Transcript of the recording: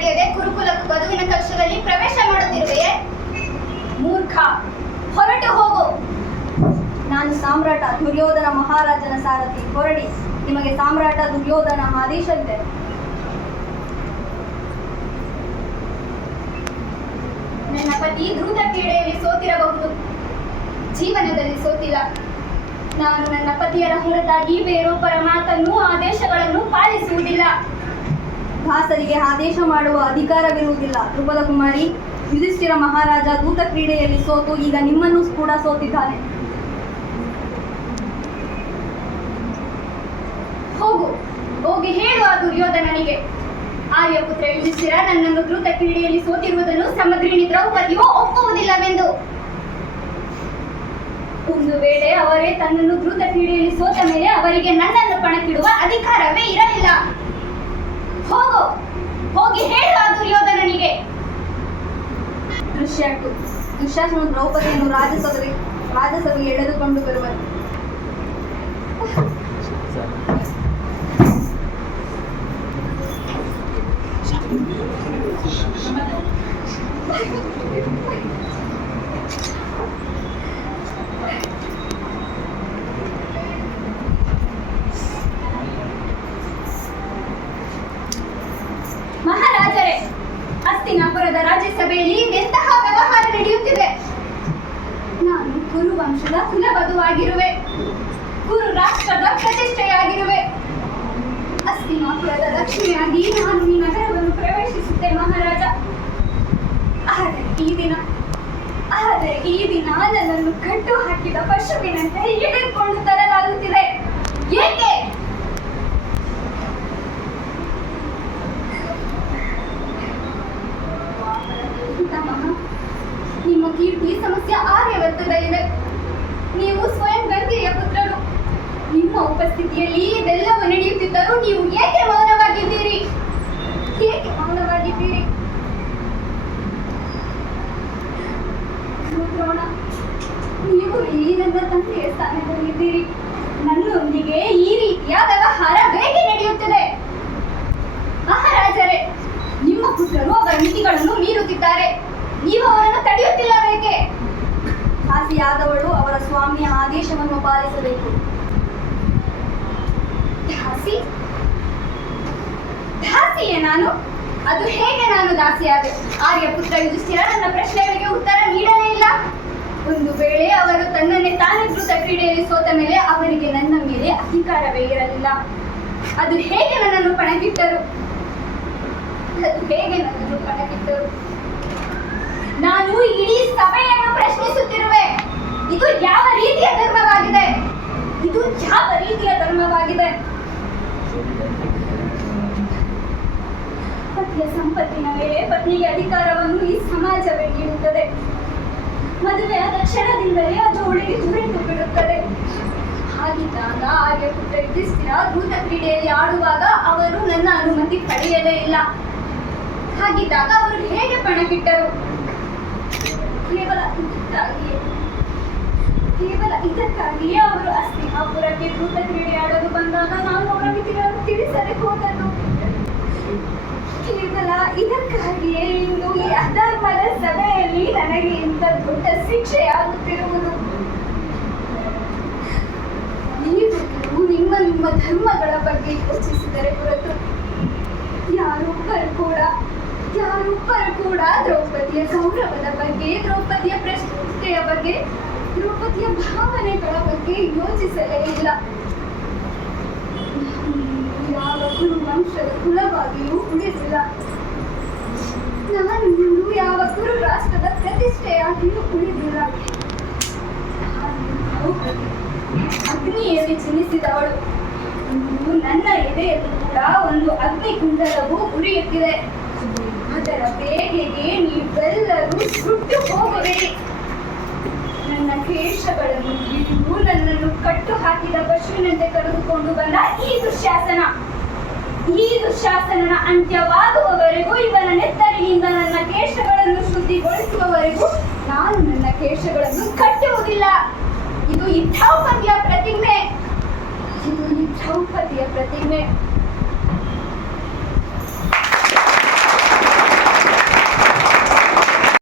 ಪಡೆಯದೆ ಕುರುಕುಲಕ್ಕೂ ಬದುವಿನ ಕಕ್ಷದಲ್ಲಿ ಪ್ರವೇಶ ಮಾಡುತ್ತಿರುವೆಯೇ? ಮೂರ್ಖ, ಹೊರಟು ಹೋಗು. ನಾನು ಸಾಮ್ರಾಟ ದುರ್ಯೋಧನ ಮಹಾರಾಜನ ಸಾರಥಿ. ಹೊರಡಿ, ನಿಮಗೆ ಸಾಮ್ರಾಟ ದುರ್ಯೋಧನ ಆದೇಶವಿದೆ. ನನ್ನ ಪತಿ ಧೂತ ಕ್ರೀಡೆಯಲ್ಲಿ ಸೋತಿರಬಹುದು. ಜೀವನದಲ್ಲಿ ಸೋತಿಲ್ಲ. ನಾನು ನನ್ನ ಪತಿಯರ ಹೊರತಾಗಿ ಬೇರೊಬ್ಬರ ಮಾತನ್ನು ಆದೇಶಗಳನ್ನು ಪಾಲಿಸುವುದಿಲ್ಲ. ದಾಸರಿಗೆ ಆದೇಶ ಮಾಡುವ ಅಧಿಕಾರವಿರುವುದಿಲ್ಲ. ಧ್ರುಪದ ಕುಮಾರಿ, ಯುಧಿಷ್ಠಿರ ಮಹಾರಾಜ ದೂತ ಕ್ರೀಡೆಯಲ್ಲಿ ಸೋತು, ಈಗ ನಿಮ್ಮನ್ನು ಕೂಡ ಸೋತಿದ್ದಾನೆ. ಹೋಗು. ಹೋಗಿ ಹೇಳು ಆ ದುರ್ಯೋಧನನಿಗೆ. ಆರ್ಯಪುತ್ರ ಯುಧಿಷ್ಠಿರ, ನನ್ನನ್ನು ದ್ರುತ ಕ್ರೀಡೆಯಲ್ಲಿ ಸೋತಿರುವುದನ್ನು ಸಮಗ್ರಿಣಿ ದ್ರೌಪದಿಯು ಒಪ್ಪುವುದಿಲ್ಲವೆಂದು. ಒಂದು ವೇಳೆ ಅವರೇ ತನ್ನನ್ನು ದ್ರುತ ಕ್ರೀಡೆಯಲ್ಲಿ ಸೋತ ಮೇಲೆ ಅವರಿಗೆ ನನ್ನನ್ನು ಪಣಕ್ಕಿಡುವ ಅಧಿಕಾರವೇ ಇರಲಿಲ್ಲ. ಹೋಗು. ಹೋಗಿ ಹೇಳು ಆ ದುರ್ಯೋಧನನಿಗೆ. ದೃಶ್ಯ ಟು ದುಶ್ಯಾಸನ ದ್ರೌಪದಿಯನ್ನು ರಾಜಸಭೆಗೆ ರಾಜಸಭೆಗೆ ಎಳೆದುಕೊಂಡು ಬರುವರು ಮಹಾರಾಜರೇ ರಾಜ್ಯಸಭೆಯಲ್ಲಿ ಎಂತಹ ವ್ಯವಹಾರ ನಡೆಯುತ್ತಿದೆ. ನಾನು ಕುರು ವಂಶದ ಕುಲಬಧುವಾಗಿರುವೆ ಕುರು ರಾಷ್ಟ್ರದ ಪ್ರತಿಷ್ಠೆಯಾಗಿರುವೆ. ಹಸ್ತಿನಾಪುರದ ಲಕ್ಷ್ಮಿಯಾಗಿ ನಾನು ಈ ನಗರವನ್ನು ಪ್ರವೇಶಿಸುತ್ತೆ ಮಹಾರಾಜ. ಆದರೆ ಈ ದಿನ, ಆದರೆ ಈ ದಿನ ನನ್ನನ್ನು ಕಟ್ಟು ಹಾಕಿದ ಪಶುವಿನಂತೆ ಹಿಡಿದುಕೊಂಡು ತರಲಾಗುತ್ತಿದೆ ಏಕೆ ಪಿತಾಮಹ, ನಿಮ್ಮ ಕೀರ್ತಿ ಸಮಸ್ಯೆ ಆರ್ಯವರ್ತದಲ್ಲಿದೆ ನೀವು ಸ್ವಯಂ ಗಂಗೆಯ ಪುತ್ರರು ನಿಮ್ಮ ಉಪಸ್ಥಿತಿಯಲ್ಲಿ ಇದೆಲ್ಲವೂ ನಡೆಯುತ್ತಿದ್ದರೂ ನೀವು ಏಕೆ ಮೌನವಾಗಿದ್ದೀರಿ? ಏಕೆ ಮೌನವಾಗಿದ್ದೀರಿ? ನೀವು ಇಲ್ಲಿ ನನ್ನ ತಂದೆಯ ಸ್ಥಾನದಲ್ಲಿದ್ದೀರಿ. ನನ್ನೊಂದಿಗೆ ಈ ರೀತಿಯ ವ್ಯವಹಾರ ಬೇಕೆ ನಡೆಯುತ್ತದೆ? ಮಹಾರಾಜರೇ, ನಿಮ್ಮ ಪುತ್ರರು ಅವರ ಮಿತಿಗಳನ್ನು ಮೀರುತ್ತಿದ್ದಾರೆ. ನೀವು ಅವರನ್ನು ತಡೆಯುತ್ತಿಲ್ಲ ಬೇಕೆ? ಆಸೆಯಾದವಳು ಅವರ ಸ್ವಾಮಿಯ ಆದೇಶವನ್ನು ಪಾಲಿಸಬೇಕು. ದಾಸಿ? ದಾಸಿಯೇ ನಾನು? ಅದು ಹೇಗೆ ನಾನು ದಾಸಿಯಾದೆ? ಆರ್ಯಪುತ್ರ ಯುಧಿಷ್ಠಿರ ನನ್ನ ಪ್ರಶ್ನೆಗಳಿಗೆ ಉತ್ತರ ನೀಡಲೇ ಇಲ್ಲ. ಒಂದು ವೇಳೆ ಅವರು ತನ್ನನ್ನೇ ತಾನೇ ಕೃತ ಕ್ರೀಡೆಯಲ್ಲಿ ಸೋತ ಮೇಲೆ ಅವರಿಗೆ ನನ್ನ ಮೇಲೆ ಅಧಿಕಾರವೇ ಇರಲಿಲ್ಲ. ಅದು ಹೇಗೆ ನನ್ನನ್ನು ಪಣಗಿಟ್ಟರು ಅದು ಹೇಗೆ ನನ್ನನ್ನು ಪಣಗಿಟ್ಟರು ನಾನು ಇಡೀ ಸಭೆಯನ್ನು ಪ್ರಶ್ನಿಸುತ್ತಿರುವೆ. ಇದು ಯಾವ ರೀತಿಯ ಧರ್ಮವಾಗಿದೆ? ಇದು ಯಾವ ರೀತಿಯ ಧರ್ಮವಾಗಿದೆ? ಪತಿಯ ಸಂಪತ್ತಿನ ಮೇಲೆ ಪತ್ನಿಗೆ ಅಧಿಕಾರವನ್ನು ಈ ಸಮಾಜವೇ ನೀಡುತ್ತದೆ. ಮದುವೆಯಾದ ಕ್ಷಣದಿಂದಲೇ ಅದು ಅವಳಿಗೆ ದುರಿತು ಬಿಡುತ್ತದೆ. ಹಾಗಿದ್ದಾಗ ಆರ್ಯಪುತ್ರ ಯುಧಿಷ್ಠಿರ ದೂತ ಕ್ರೀಡೆಯಲ್ಲಿ ಆಡುವಾಗ ಅವರು ನನ್ನ ಅನುಮತಿ ಪಡೆಯಲೇ ಇಲ್ಲ. ಹಾಗಿದ್ದಾಗ ಅವರು ಹೇಗೆ ಪಣಗಿಟ್ಟರು ಕೇವಲ ಇದಕ್ಕಾಗಿಯೇ ಕೇವಲ ಇದಕ್ಕಾಗಿಯೇ ಅವರು ಅಸ್ತಿನಾಪುರಕ್ಕೆ ಭೂತ ಕ್ರೀಡೆ ಆಡಲು ಬಂದಾಗ ನಾನು ಅವರ ಮಿತಿಗಳನ್ನು ತಿಳಿಸದೆ ಹೋದನು ಕೇವಲ ಇದಕ್ಕಾಗಿಯೇ ಇಂದು ಈ ಅಧರ್ಮದ ಸಭೆಯಲ್ಲಿ ನನಗೆ ಇಂಥ ದೊಡ್ಡ ಶಿಕ್ಷೆಯಾಗುತ್ತಿರುವುದು. ನೀವು ನಿಮ್ಮ ನಿಮ್ಮ ಧರ್ಮಗಳ ಬಗ್ಗೆ ಯೋಚಿಸಿದರೆ ಹೊರತು ಯಾರೊಬ್ಬರು ಕೂಡ ಯಾರೊಬ್ಬರು ಕೂಡ ದ್ರೌಪದಿಯ ಗೌರವದ ಬಗ್ಗೆ, ದ್ರೌಪದಿಯ ಪ್ರಶ್ನೆಯ ಬಗ್ಗೆ ದ್ರೌಪದಿಯ ಭಾವನೆಗಳ ಬಗ್ಗೆ ಯೋಚಿಸಲೇ ಇಲ್ಲ. ಯಾವ ಕುರು ವಂಶದ ಕುಲವಾಗಿಯೂ ಉಳಿದಿಲ್ಲ. ನಾನು ಯಾವ ಕುರು ರಾಷ್ಟ್ರದ ಪ್ರತಿಷ್ಠೆಯಾಗಿಯೂ ಉಳಿದಿಲ್ಲ. ಅಗ್ನಿಯಲ್ಲಿ ಜನಿಸಿದವಳು. ಇಂದು ನನ್ನ ಎದೆಯಲ್ಲಿ ಕೂಡ ಒಂದು ಅಗ್ನಿ ಕುಂಡಲವು ಉರಿಯುತ್ತಿದೆ. ಅದರ ಬೇಗೆಗೆ ನೀವೆಲ್ಲರೂ ಸುಟ್ಟು ಹೋಗುವಿರಿ ನನ್ನ ಕೇಶಗಳನ್ನು ಹಿಡಿದು ನನ್ನನ್ನು ಕಟ್ಟು ಹಾಕಿದ ಪಶುವಿನಂತೆ ಕರೆದುಕೊಂಡು ಬಂದ ಈ ದುಶ್ಯಾಸನ. ಈ ದುಶ್ಯಾಸನನ ಅಂತ್ಯವಾಗುವವರೆಗೂ ಇವನ ನೆತ್ತರಿಯಿಂದ ನನ್ನ ಕೇಶಗಳನ್ನು ಶುದ್ಧಿಗೊಳಿಸುವವರೆಗೂ ನಾನು ನನ್ನ ಕೇಶಗಳನ್ನು ಕಟ್ಟುವುದಿಲ್ಲ. ಇದು ಈ ಪ್ರತಿಮೆ ಇದು ಈ ಪ್ರತಿಮೆ